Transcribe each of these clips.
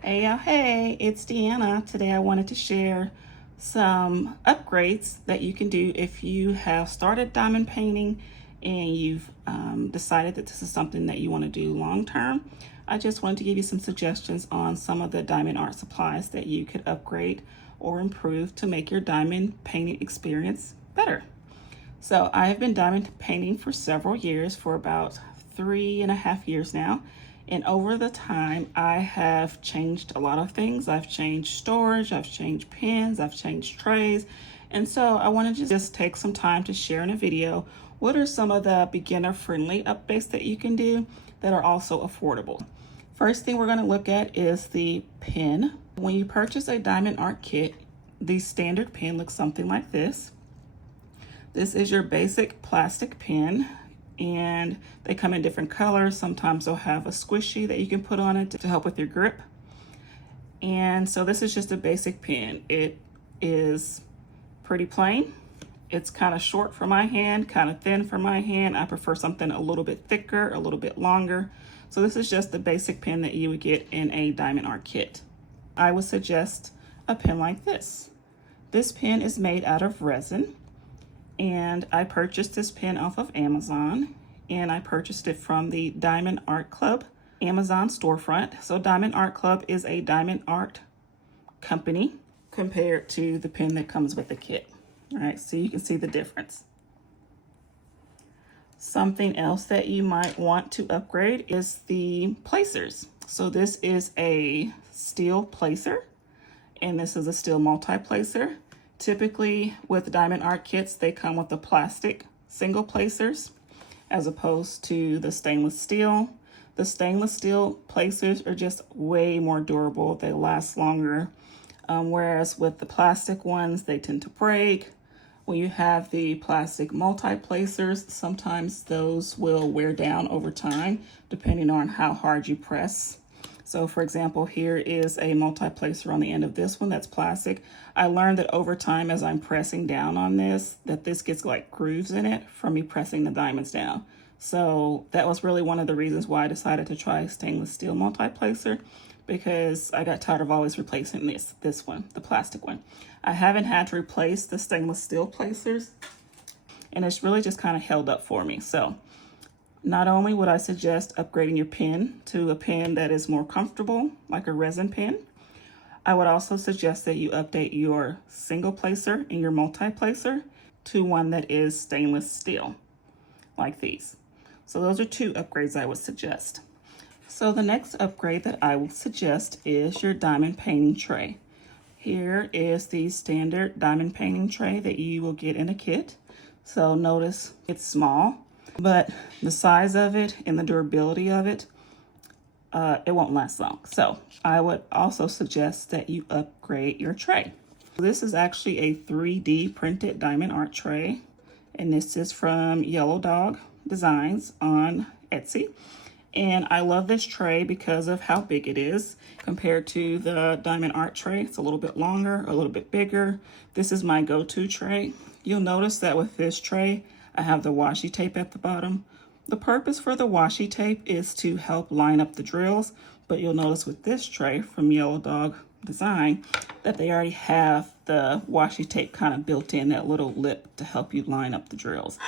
Hey y'all, hey, it's Deanna. Today I wanted to share some upgrades that you can do if you have started diamond painting and you've decided that this is something that you want to do long term. I just wanted to give you some suggestions on some of the diamond art supplies that you could upgrade or improve to make your diamond painting experience better. So I have been diamond painting for several years, for about 3.5 years now. And over the time, I have changed a lot of things. I've changed storage, I've changed pens, I've changed trays. And so I wanted to just take some time to share in a video what are some of the beginner-friendly updates that you can do that are also affordable. First thing we're going to look at is the pen. When you purchase a diamond art kit, the standard pen looks something like this. This is your basic plastic pen, and they come in different colors. Sometimes they'll have a squishy that you can put on it to help with your grip. And so this is just a basic pen. It is pretty plain. It's kind of short for my hand, kind of thin for my hand. I prefer something a little bit thicker, a little bit longer. So this is just the basic pen that you would get in a diamond art kit. I would suggest a pen like this. This pen is made out of resin. And I purchased this pen off of Amazon, and I purchased it from the Diamond Art Club Amazon storefront. So Diamond Art Club is a diamond art company compared to the pen that comes with the kit. All right, so you can see the difference. Something else that you might want to upgrade is the placers. So this is a steel placer, and this is a steel multi-placer. Typically with diamond art kits, they come with the plastic single placers as opposed to the stainless steel. The stainless steel placers are just way more durable. They last longer. Whereas with the plastic ones, they tend to break. When you have the plastic multi-placers, sometimes those will wear down over time depending on how hard you press. So for example, here is a multi-placer on the end of this one that's plastic. I learned that over time as I'm pressing down on this, that this gets like grooves in it from me pressing the diamonds down. So that was really one of the reasons why I decided to try stainless steel multi-placer, because I got tired of always replacing this one, the plastic one. I haven't had to replace the stainless steel placers, and it's really just kind of held up for me. So not only would I suggest upgrading your pen to a pen that is more comfortable, like a resin pen, I would also suggest that you update your single placer and your multi-placer to one that is stainless steel, like these. So those are two upgrades I would suggest. So the next upgrade that I would suggest is your diamond painting tray. Here is the standard diamond painting tray that you will get in a kit. So notice it's small, but the size of it and the durability of it, it won't last long. So I would also suggest that you upgrade your tray. This is actually a 3D printed diamond art tray, and this is from Yellow Dog Designs on Etsy. And I love this tray because of how big it is compared to the diamond art tray. It's a little bit longer, a little bit bigger. This is my go-to tray. You'll notice that with this tray, I have the washi tape at the bottom. The purpose for the washi tape is to help line up the drills, but you'll notice with this tray from Yellow Dog Design that they already have the washi tape kind of built in, that little lip to help you line up the drills.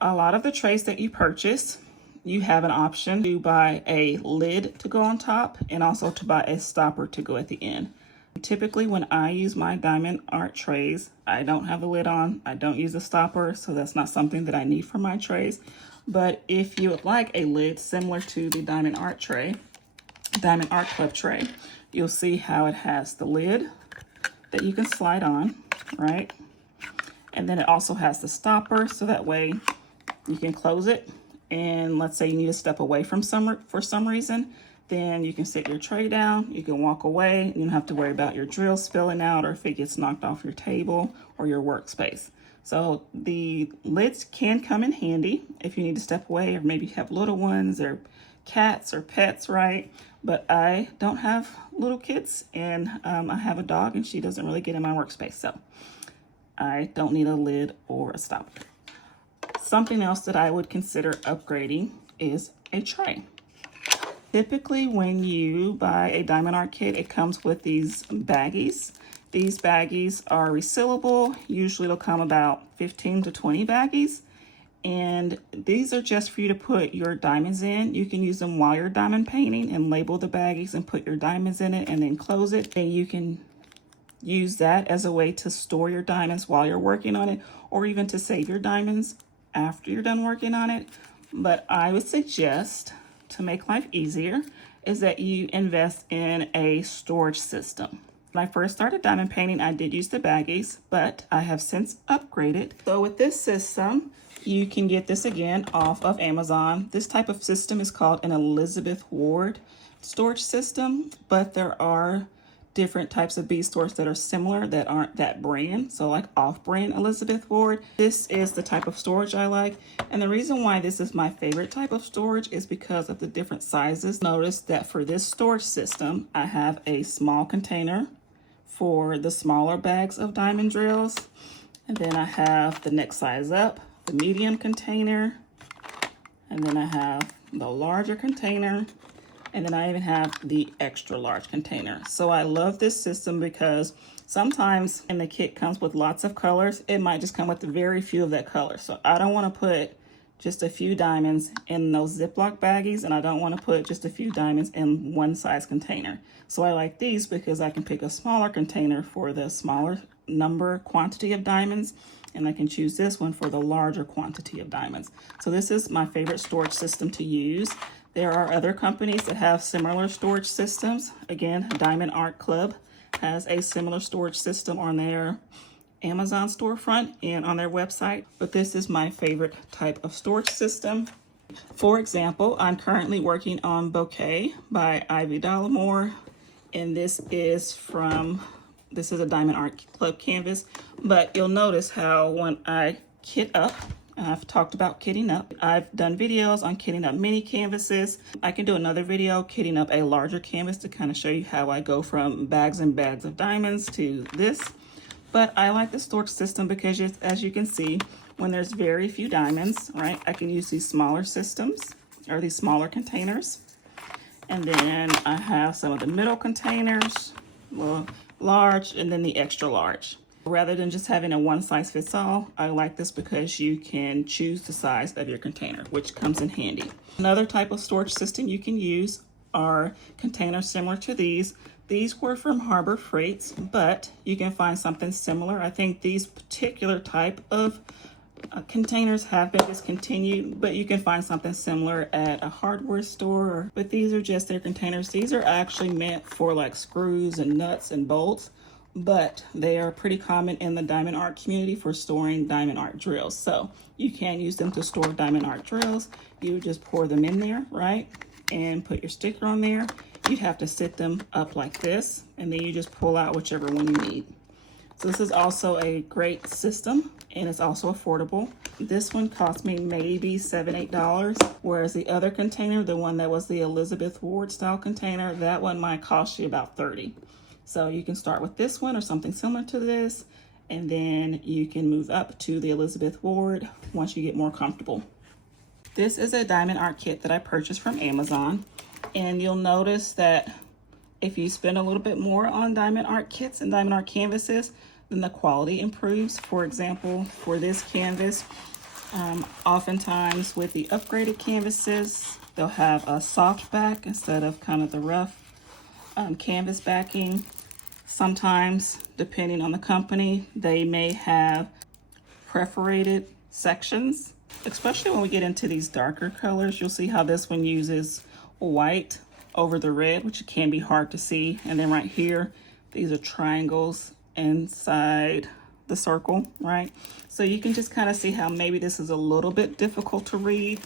A lot of the trays that you purchase, you have an option to buy a lid to go on top and also to buy a stopper to go at the end. Typically when I use my diamond art trays, I don't have the lid on, I don't use a stopper, so that's not something that I need for my trays. But if you would like a lid similar to the diamond art tray, Diamond Art Club tray, you'll see how it has the lid that you can slide on, right? And then it also has the stopper, so that way you can close it. And let's say you need to step away from for some reason, then you can set your tray down, you can walk away, you don't have to worry about your drill spilling out or if it gets knocked off your table or your workspace. So the lids can come in handy if you need to step away, or maybe you have little ones or cats or pets, right? But I don't have little kids, and I have a dog and she doesn't really get in my workspace, so I don't need a lid or a stopper. Something else that I would consider upgrading is a tray. Typically, when you buy a diamond art kit, it comes with these baggies. These baggies are resealable. Usually it'll come about 15 to 20 baggies. And these are just for you to put your diamonds in. You can use them while you're diamond painting and label the baggies and put your diamonds in it and then close it. And you can use that as a way to store your diamonds while you're working on it, or even to save your diamonds after you're done working on it. But I would suggest, to make life easier, is that you invest in a storage system. When I first started diamond painting, I did use the baggies, but I have since upgraded. So with this system, you can get this again off of Amazon. This type of system is called an Elizabeth Ward storage system, but there are different types of bead stores that are similar that aren't that brand. So like off-brand Elizabeth Ward. This is the type of storage I like. And the reason why this is my favorite type of storage is because of the different sizes. Notice that for this storage system, I have a small container for the smaller bags of diamond drills. And then I have the next size up, the medium container. And then I have the larger container. And then I even have the extra large container. So I love this system because sometimes when the kit comes with lots of colors, it might just come with very few of that color. So I don't want to put just a few diamonds in those Ziploc baggies, and I don't want to put just a few diamonds in one size container. So I like these because I can pick a smaller container for the smaller quantity of diamonds, and I can choose this one for the larger quantity of diamonds. So this is my favorite storage system to use. There are other companies that have similar storage systems. Again, Diamond Art Club has a similar storage system on their Amazon storefront and on their website, but this is my favorite type of storage system. For example, I'm currently working on Bouquet by Ivy Dollamore, and this is a Diamond Art Club canvas, but you'll notice how when I kit up, I've talked about kitting up. I've done videos on kitting up mini canvases. I can do another video kitting up a larger canvas to kind of show you how I go from bags and bags of diamonds to this. But I like the storage system because, as you can see, when there's very few diamonds, right, I can use these smaller systems or these smaller containers. And then I have some of the middle containers, well, large, and then the extra large. Rather than just having a one size fits all, I like this because you can choose the size of your container, which comes in handy. Another type of storage system you can use are containers similar to these. These were from Harbor Freights, but you can find something similar. I think these particular type of containers have been discontinued, but you can find something similar at a hardware store. But these are just their containers. These are actually meant for like screws and nuts and bolts, but they are pretty common in the diamond art community for storing diamond art drills. So you can use them to store diamond art drills. You just pour them in there, right? And put your sticker on there. You'd have to sit them up like this, and then you just pull out whichever one you need. So this is also a great system, and it's also affordable. This one cost me maybe $7, $8, whereas the other container, the one that was the Elizabeth Ward style container, that one might cost you about $30. So you can start with this one or something similar to this, and then you can move up to the Elizabeth Ward once you get more comfortable. This is a diamond art kit that I purchased from Amazon, and you'll notice that if you spend a little bit more on diamond art kits and diamond art canvases, then the quality improves. For example, for this canvas, oftentimes with the upgraded canvases, they'll have a soft back instead of kind of the rough canvas backing. Sometimes, depending on the company, they may have perforated sections. Especially when we get into these darker colors, you'll see how this one uses white over the red, which can be hard to see. And then right here, these are triangles inside the circle, right? So you can just kind of see how maybe this is a little bit difficult to read.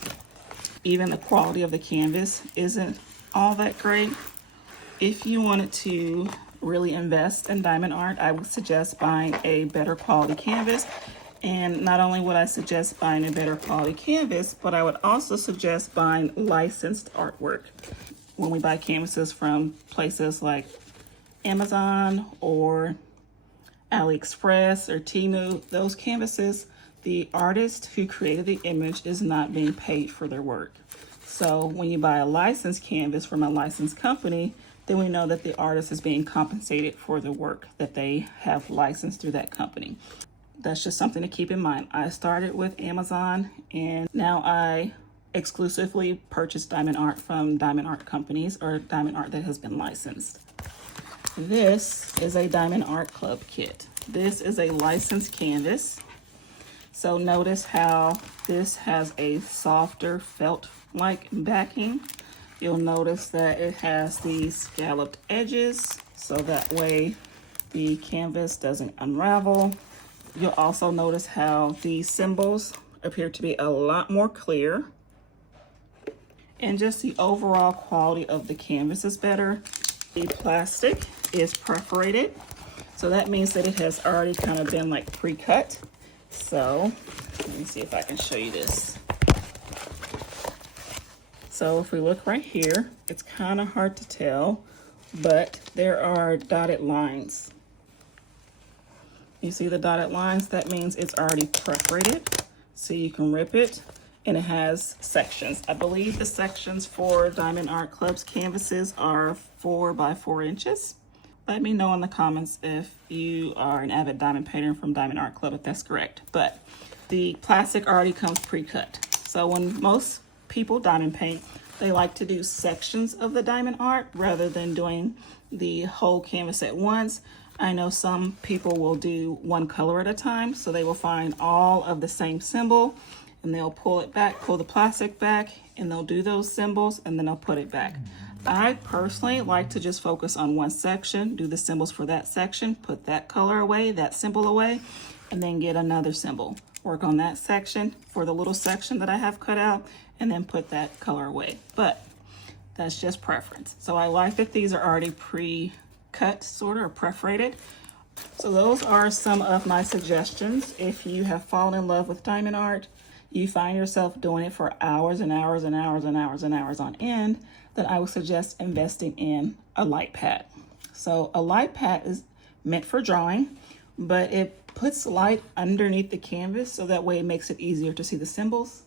Even the quality of the canvas isn't all that great. If you wanted to really invest in diamond art, I would suggest buying a better quality canvas. And not only would I suggest buying a better quality canvas, but I would also suggest buying licensed artwork. When we buy canvases from places like Amazon or AliExpress or Temu, those canvases the artist who created the image is not being paid for their work. So when you buy a licensed canvas from a licensed company, then we know that the artist is being compensated for the work that they have licensed through that company. That's just something to keep in mind. I started with Amazon, and now I exclusively purchase diamond art from diamond art companies or diamond art that has been licensed. This is a Diamond Art Club kit. This is a licensed canvas. So notice how this has a softer felt-like backing. You'll notice that it has these scalloped edges, so that way the canvas doesn't unravel. You'll also notice how the symbols appear to be a lot more clear. And just the overall quality of the canvas is better. The plastic is perforated, so that means that it has already kind of been like pre-cut. So let me see if I can show you this. So if we look right here, it's kind of hard to tell, but there are dotted lines. You see the dotted lines? That means it's already perforated, so you can rip it. And it has sections. I believe the sections for Diamond Art Club's canvases are 4 by 4 inches. Let me know in the comments if you are an avid diamond painter from Diamond Art Club, if that's correct. But the plastic already comes pre-cut. So when most people diamond paint, they like to do sections of the diamond art rather than doing the whole canvas at once. I know some people will do one color at a time, so they will find all of the same symbol, and they'll pull it back, pull the plastic back, and they'll do those symbols, and then they'll put it back. I personally like to just focus on one section, do the symbols for that section, put that color away, that symbol away, and then get another symbol. Work on that section for the little section that I have cut out, and then put that color away. But that's just preference. So I like that these are already pre-cut, sort of, or perforated. So those are some of my suggestions. If you have fallen in love with diamond art, you find yourself doing it for hours and hours and hours and hours and hours on end, then I would suggest investing in a light pad. So a light pad is meant for drawing, but it puts light underneath the canvas, so that way it makes it easier to see the symbols.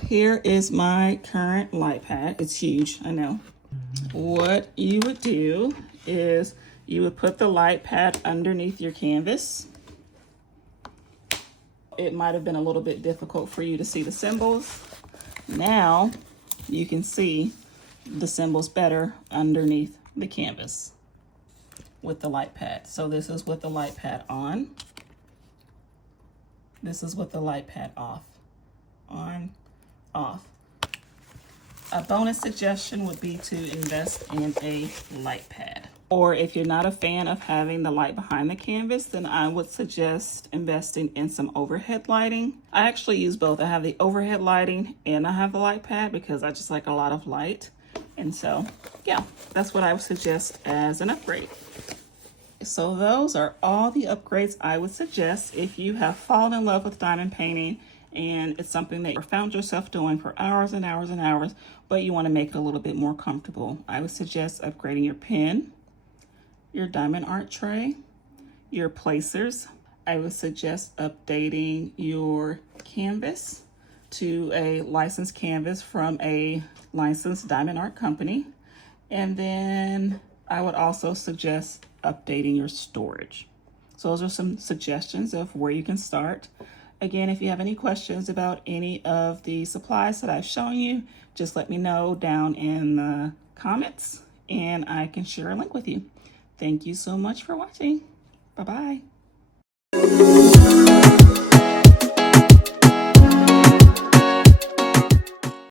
Here is my current light pad. It's huge, I know. What you would do is you would put the light pad underneath your canvas. It might have been a little bit difficult for you to see the symbols. Now you can see the symbols better underneath the canvas with the light pad. So this is with the light pad on. This is with the light pad off. On, off. A bonus suggestion would be to invest in a light pad. Or if you're not a fan of having the light behind the canvas, then I would suggest investing in some overhead lighting. I actually use both. I have the overhead lighting and I have the light pad because I just like a lot of light. And so, yeah, that's what I would suggest as an upgrade. So those are all the upgrades I would suggest if you have fallen in love with diamond painting and it's something that you found yourself doing for hours and hours and hours, but you want to make it a little bit more comfortable. I would suggest upgrading your pen, your diamond art tray, your placers. I would suggest updating your canvas to a licensed canvas from a licensed diamond art company. And then I would also suggest updating your storage. So those are some suggestions of where you can start. Again, if you have any questions about any of the supplies that I've shown you, just let me know down in the comments and I can share a link with you. Thank you so much for watching. Bye-bye.